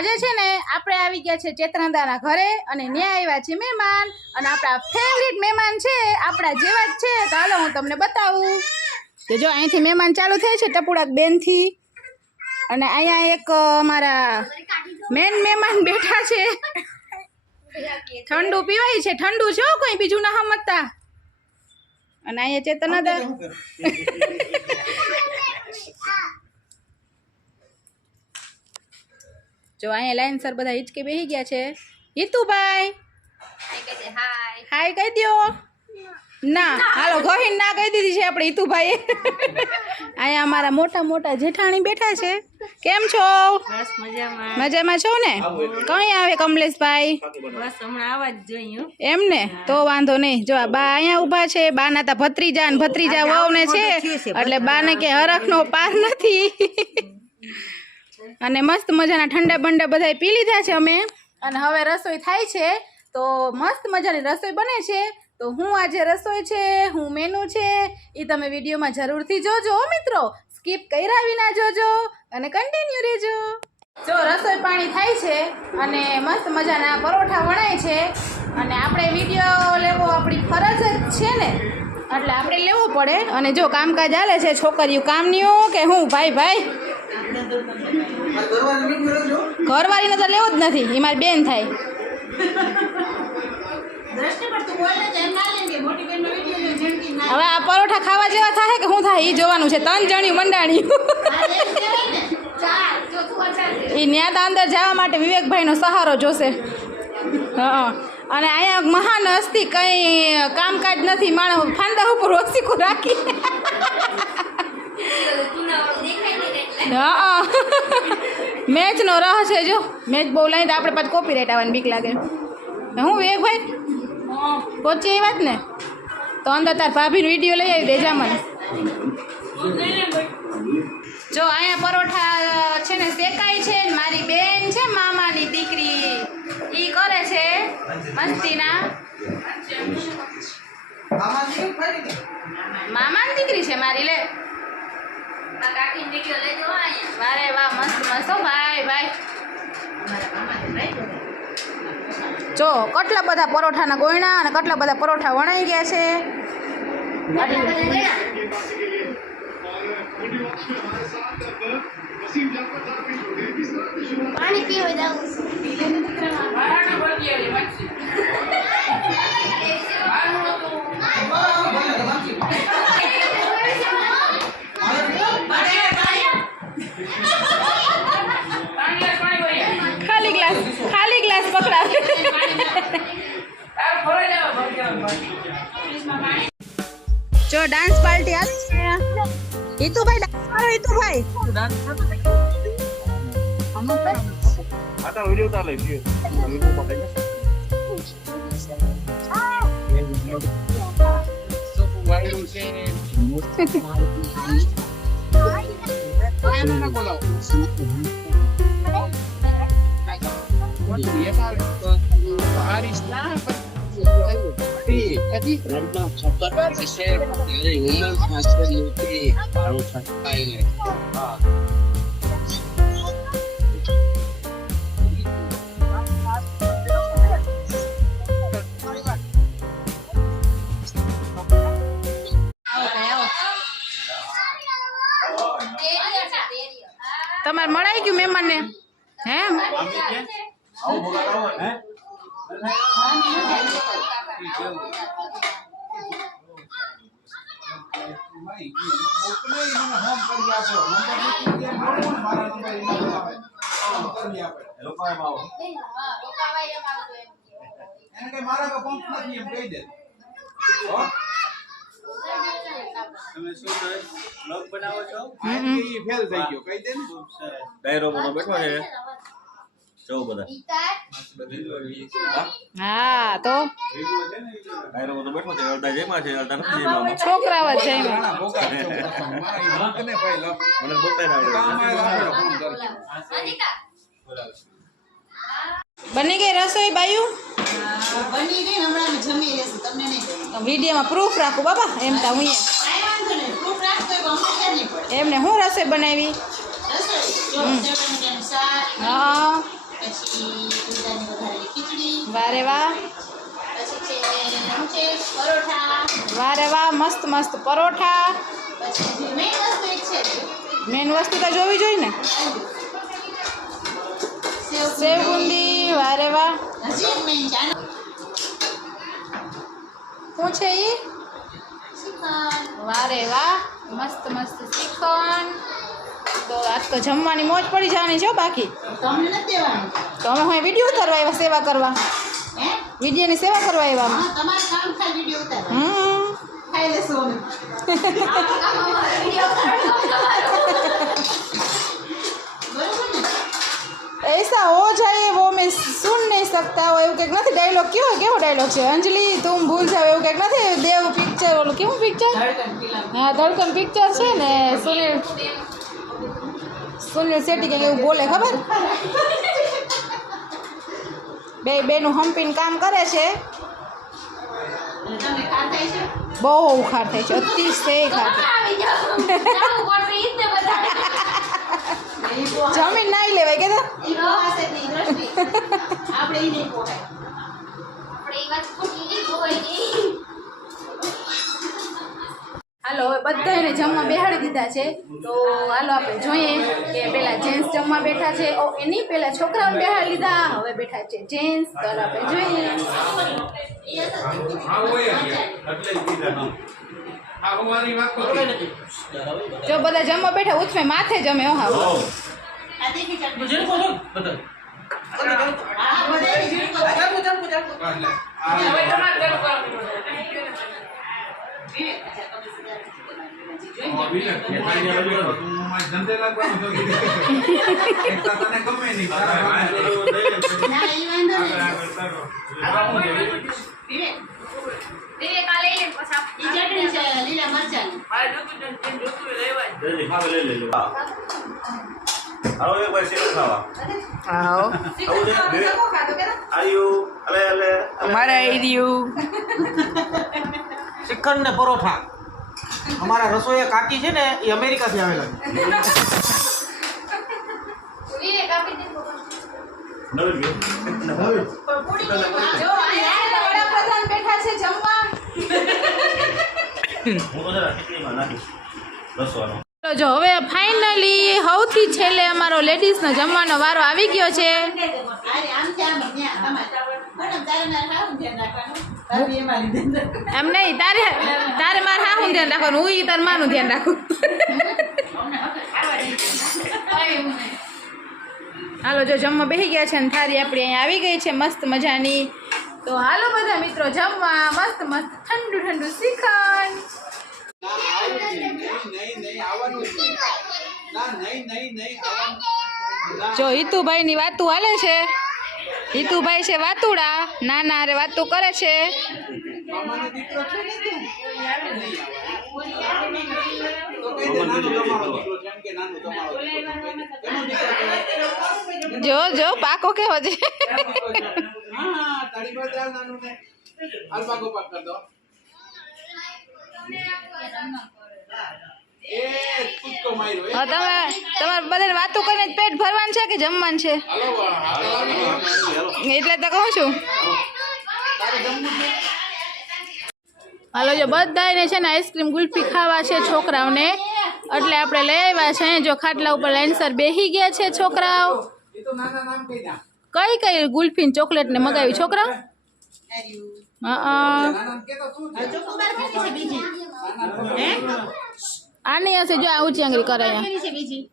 આજે છે ને આપણે આવી ગયા છે ચેતનદાના ઘરે અને ન્યા આવ્યા છે મહેમાન અને આપણા ફેવરિટ મહેમાન છે આપણા જેવા જ છે તો હાલો હું તમને બતાવું કે જો અહીંથી મહેમાન ચાલુ થાય છે ટપુડાક બેનથી અને અહીંયા એક અમારા મેન મહેમાન બેઠા છે ઠંડુ પીવાય છે ઠંડુ છે કોઈ બીજું ના સમજતા અને અહીંયા ચેતનદા જો અહીંયા લાઈન સર બધા હિચકે બેસી ગયા છે હિતુભાઈ હાય કહી દો ના હાલો ગહીન ના કહી દીધી છે આપણે હિતુભાઈ અહીંયા અમારા મોટા મોટા જેઠાણી બેઠા છે કેમ છો બસ મજામાં મજામાં છો ને કઈ આવે કમલેશભાઈ બસ હમણાં આવા જ જોઈએ એમ ને તો વાંધો નહીં જો આ બા અહીંયા ઊભા છે બા ના તા ભત્રીજા ને ભત્રીજા વહુ ને છે એટલે બાને કે હરખનો પાર નથી અને મસ્ત મજાના ઠંડા બંડા બધા પી લીધા છે અમે અને હવે રસોઈ થાય છે તો મસ્ત મજાની રસોઈ બને છે તો હું આજે રસોઈ છે હું મેનુ છે એ તમે વિડીયોમાં જરૂરથી જોજો મિત્રો સ્કીપ કર્યા વિના જોજો અને કન્ટિન્યુ રહેજો જો રસોઈ પાણી થાય છે અને મસ્ત મજાના પરોઠા વણાય છે અને આપણે વિડીયો લેવો આપણી ફરજ જ છે ને એટલે આપણે લેવો પડે અને જો કામકાજ હાલે છે છોકરીઓ કામનીઓ કે હું ભાઈ ભાઈ ઘરવાળીને તો લેવો જ નથી એ મારી બેન થાય હવે આ પરોઠા ખાવા જેવા થાય કે શું થાય એ જોવાનું છે 3 જણી મંડાણી એ ન્યા તો અંદર જવા માટે વિવેકભાઈનો સહારો જોશે હા અને અહીંયા મહાન હસ્તી કંઈ કામકાજ નથી માણસ ફાંદા ઉપર ઓછીકું રાખી હા મેચનો રહ છે જો મેચ બહુ લઈને તો આપણે પાછું કોપીરાઈટ આવવાની બીક લાગે હું વિવેકભાઈ પહોંચી એ વાત ને તો અંદર તાર ભાભીનો વિડીયો લઈ આવી દેજા મને જો અહીંયા પરોઠા છે ને શેકાય છે મારી બેન છે મામાની દીકરી ઈ કરે છે મસ્તીના મામાની દીકરી છે મારી લે વારે વાહ મસ્ત મસ્ત ભાઈ ભાઈ જો કેટલા બધા પરોઠાના ગોયણા અને કેટલા બધા પરોઠા વણાઈ ગયા છે પાણી પીવા જાવ ખાલી ગ્લાસ પકડા જો ડાન્સ પાર્ટી આવી છે હિતુભાઈ ડાન્સ કરો હિતુભાઈ આતા વિડિયો ઉતાર લે છે વિડિયો બતાઈ સો વાયરલ છે ના બોલાવો તમારે મળાઈ ગયું મહેમાનને હે તમે શું બ્લોગ બનાવો છો ફેલ થઈ ગયો કહી દે ને ડાયરો માં બેઠો છે જો બધા હા તો ડાયરો માં બેઠો છે અડધા જેમાં છે અડધા નથી જેમાં છોકરાવા છે મને બોલતા બની ગઈ રસોઈ બાયું બની ગઈ હમણાં જમી લેશું તમને નહીં વિડીયોમાં પ્રૂફ રાખું બાબા એમ તા હું એમને હું રસોઈ બનાવી હા પછી દૂધાની વઘારેલી ખીચડી, વારે વાહ, પછી છે પરોઠા, વારે વાહ, મસ્ત મસ્ત પરોઠા. પછી જે મેઇન વસ્તુ એક છે મેન વસ્તુ તો જોવી જોઈએ ને, સેવ બુંદી. વારે વાહ, હજી એક મેઇન જાનો શું છે ઈ? શ્રીખંડ. વારે વાહ, મસ્ત મસ્ત શ્રીખંડ. તો આજ તો જમવાની મોજ પડી જવાની છે હો બાકી. તમને નથી દેવાનું તો અમે હું વિડીયો ઉતારવા આવ્યા, સેવા કરવા, હે? વિડીયોની સેવા કરવા આવ્યા અમે. હા, તમારે કામ ખાલી વિડીયો ઉતારવાનો. ખાઈ લેશું અમે. બરોબર ને? ऐसा हो जाए वो मैं सुन नहीं सकता हो એવું કંઈક નથી. ડાયલોગ કેવો ડાયલોગ છે? અંજલિ તુમ ભૂલ જાવ એવું કંઈક નથી. દેવ પિક્ચર ઓલું કેવું પિક્ચર? હા, ધડકન પિક્ચર છે ને. સુનિલ શેટ્ટી કંઈક એવું બોલે, ખબર? બેનું હમ્પીને કામ કરે છે. એટલે તમને ખાર થાય છે? બહુ ખાર થાય છે, અતિશય ખાર થાય. જમીન નાઈ લેવાય કે તો? ઈ પોહાશે જ નહીં, દ્રષ્ટિ. આપણે ઈ નહીં પોહાય. હાલો, હવે બધાને જમવા બેહાડી દીધા છે. તો હાલો આપણે જોઈએ કે પેલા જેન્ટ્સ જમવા બેઠા છે. એની પેલા છોકરાઓને બેહાડી લીધા, હવે બેઠા છે જેન્ટ્સ. તો હાલો આપણે જોઈએ. જો બધા જમવા બેઠા, ઉઠમે માથે જમે. હો હા, આ દેખી ચટણી. હા, બધાય ઝીણકો થાય. ના, ઈ વાંધો નહીં. વિવેક, ઈ ચટણી છે લીલા મરચાંની. હાલો એક ભાઈ શીખર ખાવા. આવો અમારે આવી રહ્યું. શ્રીખંડ ને પરોઠા. અમારા રસોઈયા કાકી છે ને એ અમેરિકાથી આવેલા છે. જો અહીંયા વડાપ્રધાન બેઠા છે જમવા. હું તો જરા ખીચડીમાં નાખીશ રસવાનો. તો જો હવે ફાઇનલી સૌથી છેલ્લે અમારો લેડીઝનો જમવાનો વારો આવી ગયો છે. આરે આમથી આમ ન્યા તમારે. પૂનમ, તારે મારે હારું ધ્યાન રાખવાનું. ભાભી એમાં લીધે. એમ નહીં, તારે મારે હાહું ધ્યાન રાખવાનું, હું તાર માનું ધ્યાન રાખું. હાલો, જો જમવા બેસી ગયા છે અને થાળી આપણી અહીંયા આવી ગઈ છે મસ્ત મજાની. તો હાલો બધા મિત્રો જમવા. મસ્ત મસ્ત ઠંડુ ઠંડુ શ્રીખંડ. જો હિતુભાઈની વાતું હાલે છે. હિતુભાઈ છે વાતુડા, નાના હારે વાતું કરે છે. જો પાકો કેવો છે. તમારે બધાને વાતો કરીને પેટ ભરવાનું છે કે જમવાનું છે? એટલે તો કહું છું. હાલો, જો બધાને છે ને આઈસ્ક્રીમ ગુલ્ફી ખાવા છે છોકરાઓને, એટલે આપણે લઈ આવ્યા છે. જો ખાટલા ઉપર લાઈનસર બેસી ગયા છે છોકરાઓ. કઈ ગુલ્ફી ને ચોકલેટ ને મગાવી છોકરા? ચોકોબાર કેની છે બીજી? હે? આની હશે. જો આ ઊંચી આંગળી કરે. કેની છે બીજી?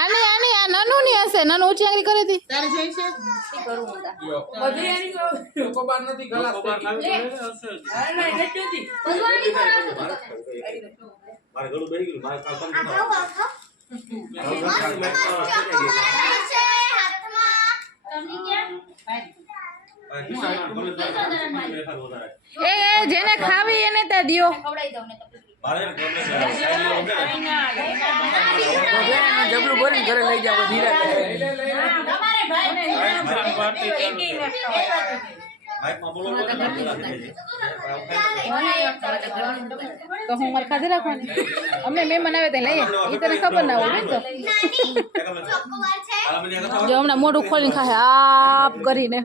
આની આ નાનું ની હશે. નાનું ઊંચી આંગળી કરી હતી. તારે જોઈ છે? મારે ઘણું બેસી ગયું. મારે કામ એ જેને ખાવી એને ત્યાં દિયો. જબરું ભરીને ઘરે લઈ જાવ ધીરે. બાઈકમાં બોલો બોલો ને બોલાવી દેજે. તો હું મારે ખાધે રાખવાની અમે મહેમાન આવે ત્યાં લઈએ એ તને ખબર ના હોય ને તો જો હમણાં મોઢું ખોલીને ખાશે આપ કરીને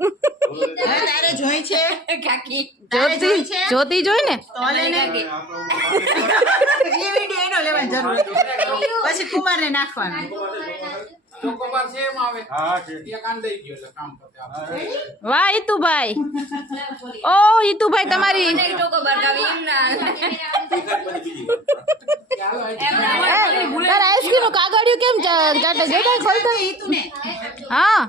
હવે તારે જોઈ છે જ્યોતિ જ્યોતિ જોઈ ને તો લે ને એ વિડિયો એનો લેવાની જરૂર હતી. પછી કુમારને નાખવાનું. વાહ ઈતુભાઈ ઓ ઈતુભાઈ તમારી તારા આઈસ્ક્રીમ કાગળિયું કેમ ચાટે જોતા ખોલતો હા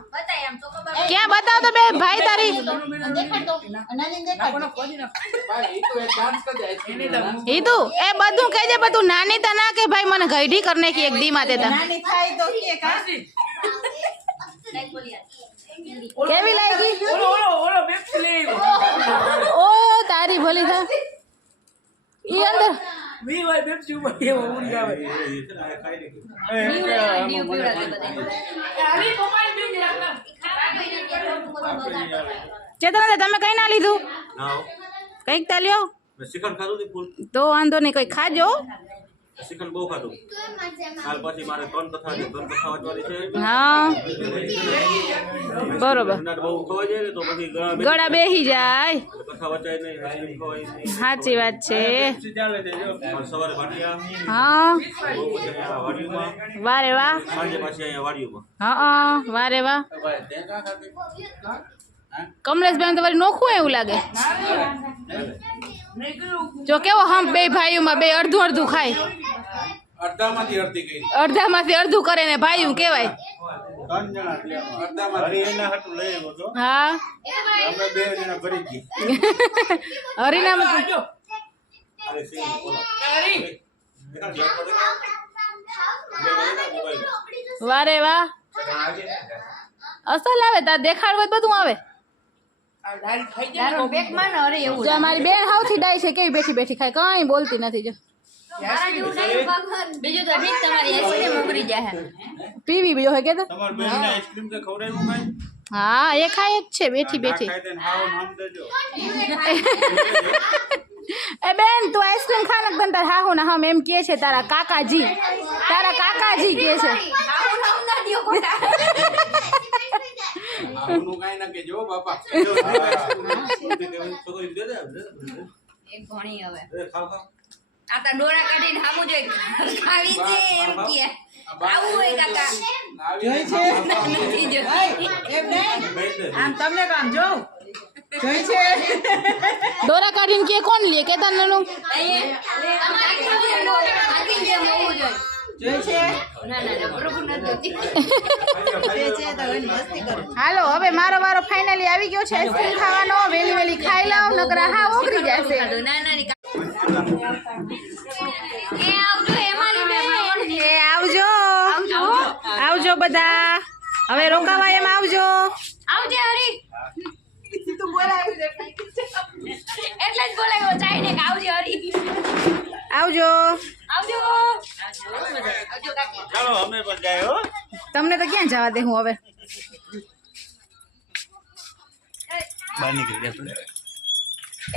ક્યાં બતાવ તો બે ભાઈ તારી દેખાડ તો નાની દેખાડ. ઈતુ એ બધું કહેજે બધું નાની તો ના કે ભાઈ મને ગઈઢી કરી નાખી એક દી માં તે નાની થાય તો કે કા કેવી લાગી ઓ તારી ભલી થા ઈ અંદર ચેતન તમે કઈ ના લીધું ના હો. કઈક તા લ્યો મેં શ્રીખંડ ખાધું હતું ફૂલ. તો વાંધો નહીં કઈ ખાજો શ્રીખંડ બહુ ખાધું. કાલ પછી મારે 3 કથા છે. 3 કથા વાંચવાની છે. હા બરોબર શ્રીખંડ બહુ ખવાઈ જાય ને તો પછી ગળા બેહી જાય કથા વચાય નહીં, આઈસ્ક્રીમ ખવાય નહીં. સાચી વાત છે સવારે ભાટિયા, હા બહુ પછી અહીંયા વાડીમાં, વારે વાહ સાંજે પાછી અહીંયા વાડીમાં. હા વારે વાહ કમલેશભાઈ તમારી નોખું એવું લાગે જો કેવો હમ બે ભાઈઓમાં બે અડધું અડધું ખાય અડધામાંથી અડધી ગઈ અડધામાંથી અડધું કરે ને ભાઈયું કહેવાય 3 જણા અડધામાં એના હાટું લઈ આવ્યો તો હા અમે 2 જણા ભરી ગઈ હરિનામ અરે સિંહ, ઓલા. વારે વાહ અસલ આવે તાર દેખાડવું હોય તો બધું આવે જો મારી બેન હાવથી ડાય છે કેવી બેઠી બેઠી ખાય કઈ બોલતી નથી જો બીજું તો ઠીક તમારી આઈસ્ક્રીમ ઉગરી જાય પીવી બીજો હોય કે તો તમાર બેનને આઈસ્ક્રીમ તો ખવડાવ્યું કાંઈ? હા એ ખાય જ છે બેઠી ના બેઠી ખાય તેને હાવ નામ દેજો. એ બેન તું આઈસ્ક્રીમ ખા ને તાર હાહુ ના હમ એમ કે છે તારા કાકાજી કે છે આવનું કાંઈ ના કહેજો હો બાપા. છોકરી દે દે. એક ભણી હવે એ ખાવ ખાવ. આ તો ડોરા કાઢીને હામું જોઈ ખાવી છે એમ કે આવું હોય કાકા જોઈ છે નથી જો એમ નહીં બેન દે. આમ તમને કામ જો જોઈ છે દોરા કાઢીને કે કોણ લે કે તને નું જોઈ છે ના બરોબર નથી જોઈ છે તો એની મસ્તી કરો. હાલો હવે મારો વારો ફાઇનલી આવી ગયો છે આઈસ્ક્રીમ ખાવાનો વેલી વેલી ખાઈ લઉં નકરા હા ઓગળી જશે નાની એ આવજો એમાંની બેન એ આવજો આવજો બધા હવે રોકાવા એમ આવજો આવજે હરી તું બોલાવી દે એટલે જ બોલાવ્યો ચાઈને કે આવજે હરી આવજો આવજો કાકી ચાલો અમે પણ જાય હો. તમને તો ક્યાં જવા દે હું હવે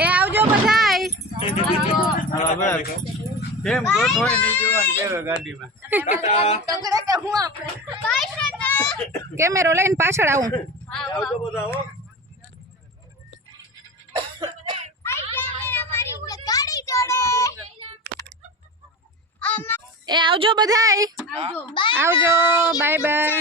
એ આવજો બધાય હા, બરાબર. કેમ ગોઠવાય નહીં જોવાનું કેવે ગાડીમાં. તગડે કે હું આપણે કેમેરો લઈને પાછળ આવું આવજો બધા હો. એ આવજો બધાય આવજો બાય બાય